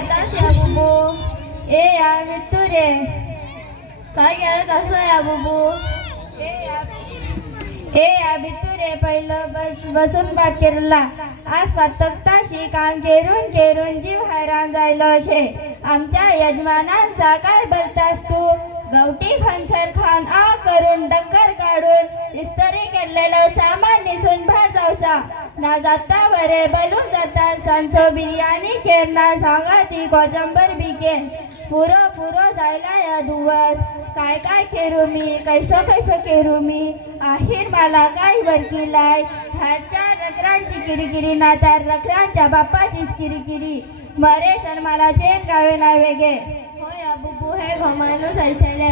करतास या बुबू? ए यार मित्तू रे, काय करत असं या बुबू? ए या बिट्टू रे, पहिलं बसून बात केला. आज प्रत्यक्षाशी काम केरून केरून जीव हैराण जायलो शे. आमच्या यजमानांचा काय बोलतास तू? गवटी खंचर खान आ करून डक्कर काढून इस्त्री केलेलं सामान निसून बाहेर जावसा. ना जाता बरे बलून जाता सांचो बिर्याणी केरना सांगा ती कोचंबर बिके. पुरो पुरो जायला या दिवस. काय काय केरू मी, कैसो कैसो केरू मी. आखिर मला काय वरकिलाय. घरच्या रकरांची किरिकिरी ना तर रकरांच्या बाप्पाचीच किरिकिरी. मरे सर मला चेन गावे नाही वेगे. हो या बुबू, हे घमानूस ऐशले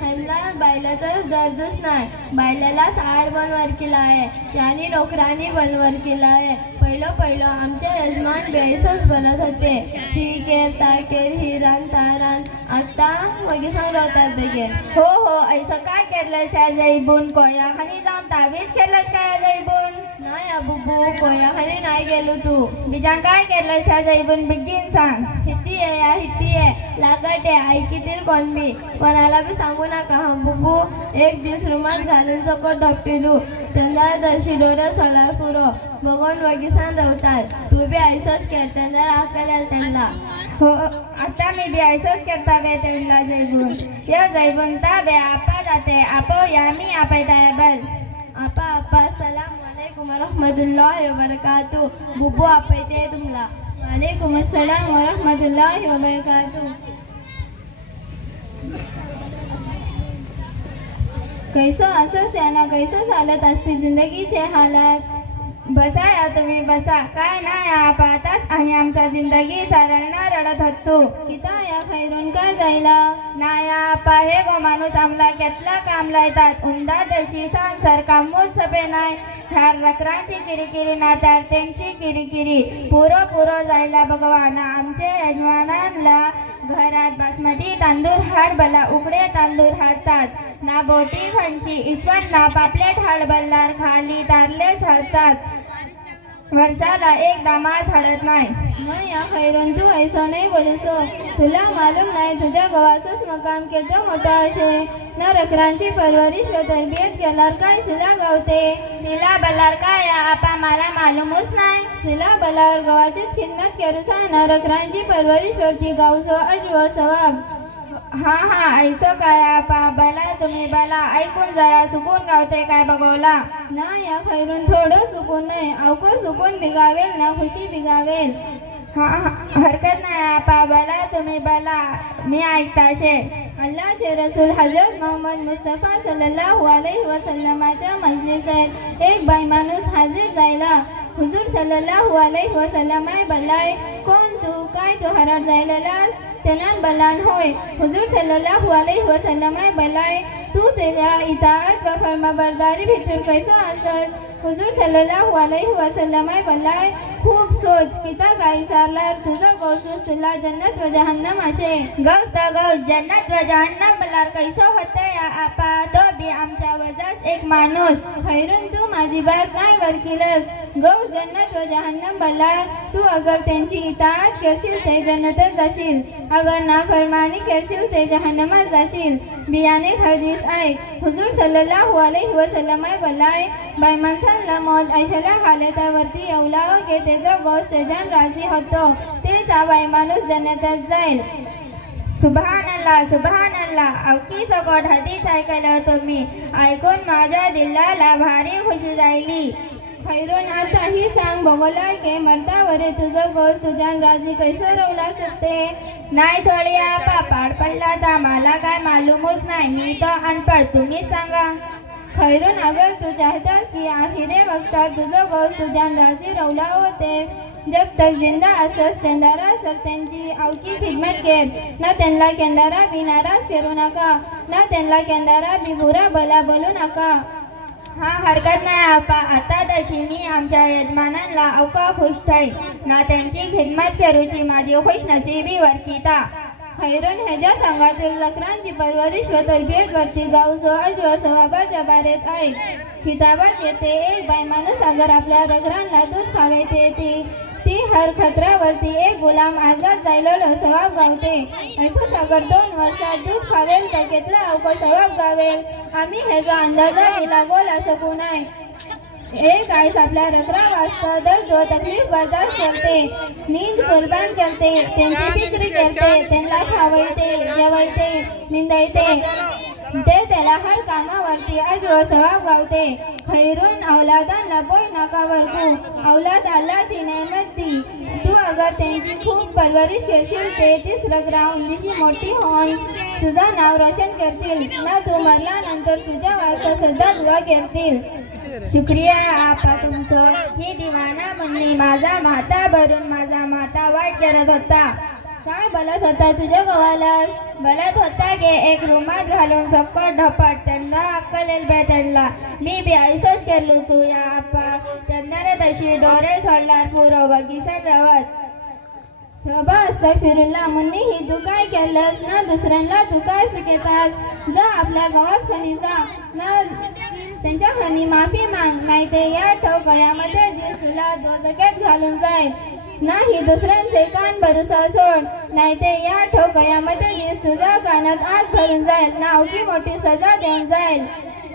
ह्यांना बैलाचाच दर्दच नाही. बैलाला साड बनवर केला आहे, यानी नोकरांनी बनवर केला आहे. पहिलं आमचे यजमान बेसच बनत होते. ही केर ता केर, ही रान ता रान. आता वगी सांगतात बेगे. हो हो, ऐसं काय केलंय जाईबून? कोयाखानी जाऊन तावीज केलंच काय जाईबून? नाही बुबू, कोयाखाली नाही गेलो तू. बिजान काय केलंय जाईबून बिगीन सांग. हिती आहे लागट आहे, ऐकीतील कोण मी. कोणाला बी सांगू नका हा बुबू. एक दिवस रुमाल घालून चोकट ढप्पिलू. त्यांना दर्शी डोरे सोलार पुरो बघून वगिसान रवतात. तू बी ऐसच कर, त्यांना अक्कल त्यांना. हो, आता मी बी ऐसच करता बे त्यांना जाईबून. या जाईबून ता बे आपा जाते आपो यामी आपयताय बल. आपा सलाम वालेकुम रहमतुल्लाहि व बरकातुह. बुबू आपयते तुमला. वालेकुम अस्सलाम व रहमतुल्लाहि व बरकातुह. कैसो असंच याना कैसो चालत असते जिंदगीचे हालात. बसा या तुम्ही बसा. काय नाही आप आताच आणि आमच्या जिंदगीचा रडना रडत होतो. किता या खैरून काय जायला? नाही आपा, हे गो माणूस आमला केतला काम लायतात. उमदा तशी सांसर कामूच सपे नाही. ह्या रकरांची किरिकिरी ना तर त्यांची किरिकिरी. पुरो जायला भगवाना. आमचे यजमानांना घरात बासमती तांदूळ हाड बला उकडे तांदूळ हाडतात. ना बोटी खंची इसवण ना पापलेट हाड बल्लार खाली तारलेच हळतात. वर्षाला एकदा मास हळत नाही. नाही या खैरून तू ऐसो नाही बोलसो. तुला मालूम नाही तुझ्या गवासच मकाम केतो मोठा असे. ना रकरांची परवरिश व तरबियत केल्यावर काय सिला गावते. सिला बल्लार काय आपा मला मालूमच नाही. सिला बलावर गवाचीच खिदमत करूसा ना रकरांची परवरिश वरती गावसो अजव सवाब. हा ऐसो काय आपा. बला तुम्ही बला ऐकून जरा सुकून गावते काय बघवला. ना या खैरून थोडं सुकून नाही, अवको सुकून बिगावेल ना खुशी बिगावेल. हा हरकत नाही आपा. बला तुम्ही बला मी ऐकताशे. अल्लाहचे रसूल हजरत मोहम्मद मुस्तफा सल्लल्लाहु अलैहि वसल्लमाच्या मजलिसात एक बाई माणूस हाजीर जायला. हुजूर सल्लल्लाहु अलैहि वसल्लमाय बल्लाय, कोण तू? काय तू हरार जायलास? तेनान बलान होय. हुजूर सल्लल्लाहु अलैहि वसल्लमाय बल्लाय, तू तेजा इताअत व फर्माबरदारी भितर कैसो असस? हुजूर सल्लल्लाहु अलैहि वसल्लमाय बल्लाय, खूप सोच. किता काय सारलार तुझं गौसूस तुला जन्नत व जहन्नम असे. गौस जन्नत व जहन्नम बल्लार कैसो होते या आपा? तो बी आमच्या वजास एक माणूस. खैरून तू माझी बात नाही वरकिलस. गौस जन्नत व जहन्नम बल्लार तू अगर त्यांची इताअत करशील ते जन्नतच जाशील. अगर नाफरमानी करशील ते जहन्नमात जाशील. बियाणे हदीस ऐक. हुजूर सल्लल्लाहु अलैहि वसल्लमाय बल्लाय, बाई माणसांना मौज ऐशाला हालतावरती येवलावं की तेचा गौस तेजान राजी होतो. तेचा बाई माणूस जन्नतात जाईल. सुबहानल्लाह. अवकी सगोट हदीस ऐकलं तुम्ही. ऐकून माझ्या दिलाला भारी खुशी जायली. खैरून आता ही सांग बघलाय की मर्दावरे तुझं गौस तुझ्यान राजी कैसो रवला सुटते. नाही सोळी आपा, पाड पडला तर मला काय मालूमच नाही. मी तो अनपढ, तुम्हीच सांगा. खैरून अगर तू चाहतास की आखिरे वक्तात तुझं गौस तुझ्यान राजी रवला होते, जब तक जिंदा असस तेंदारा सर त्यांची अवकी खिदमत केर. ना त्यांना केंदारा बी नाराज करू नका, ना त्यांना केंदारा बी बुरा बला बोलू नका. हा हरकत नाही आपा. आता तशी मी आमच्या यजमानांना अवका खुश ठेई ना त्यांची खिदमत करूची माझी खुश नसीबी वरकीता. खैरून ह्याच्या संघातील रकरांची परवरिश व तरबियत वरती गावचो अजव सवाबाच्या बारेत ऐक. किताबात येते एक बाई माणूस अगर आपल्या रकरांना दूध खावायचे ती ती हर खतरावरती एक गुलाम आजाद जायलो सवाब गावते. असंच अगर 2 वर्षात दूध खावेल तर कितला अवको सवाब गावेल आम्ही हेजो अंदाजा लागोल असू नाही. एक आईस आपल्या रकरा वाजता दर जो तकलीफ बर्दाश्त करते, नींद कुर्बान करते, त्यांची फिक्री करते, त्यांना खावयते, जेवयते, निंदायते, ते त्याला हर कामावरती अजो सवाब गावते. खैरून औलादांना बोय नका वरकू, औलाद अल्लाची नेमत दी. तू अगर त्यांची खूप परवरिश करशील ते तीच रगरावून दिशी मोठी होऊन तुझा नाव रोशन करतील ना. तू मरल्यानंतर तुझ्या वाजता सदा दुआ करतील. शुक्रिया आपा तुमचं. ही दिवाना म्हणली माझा माता भरून माझा माता वाट करत होता. काय बोलत होता तुझ्या गव्हाला? बोलत होता गे एक रुमात घालून सकट ढपट त्यांना अक्कलेल बे त्यांना. मी बी ऐसोच केलो तू या आपा. त्यांना रे तशी डोरे सोडल्यार पुरो बगीचात रवत. बाबा अस्तगफिरुल्लाह मुन्नी ही तू काय केलंस ना दुसऱ्यांना तू काय शिकवतात. जा आपल्या गावात खनी जा ना त्यांच्या खनी माफी माग नाही ते या ठेव गयामध्ये दिस तुला दोजक्यात घालून जाईल. नाही दुसऱ्यांचे कान भरोसा सोड नाही ते या ठेव गयामध्ये दिस तुझ्या कानात आग घालून जाईल ना अवघी मोठी सजा देऊन जाईल.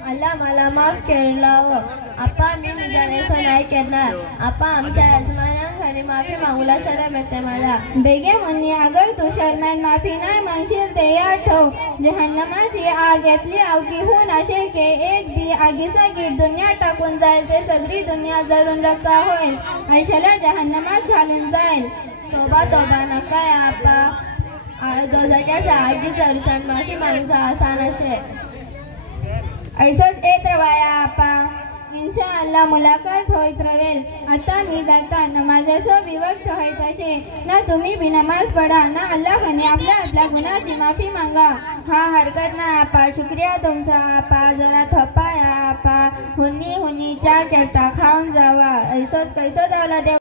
अल्लाह मला माफ केलं आपा. मी निजानेसो नाही करणार आपा. आमच्या यजमानांखाली माफी मागूला शरम येते मला. बेगे मुन्नी अगर तू शर्मान माफी नाही म्हणशील ते या ठेव जहन्नमाची आग यातली अवकी होऊन असे की एक बी आगीचा कीड दुनिया टाकून जाईल ते सगळी दुनिया जळून रक्का होईल आयशाला जहन्नमात घालून जाईल. तोबा तोबा नका आपा. जो सगळ्याच्या आगी जरूच्यान माफी मागूचा आसान असे ऐसोच येत रवाया आपा. इन्शाअल्लाह मुलाकात होत रवेल. आता मी जाता नमाजेसो विवक्त होत असे ना तुम्ही बी नमाज पडा ना अल्लाहने आपल्या आपल्या गुन्हाची माफी मागा. हा हरकत नाही आपा. शुक्रिया तुमचा आपा. जरा थप्पा या आपा. हुनी हुनी चा करता खाऊन जावा. ऐसोच कैसो दावला देव.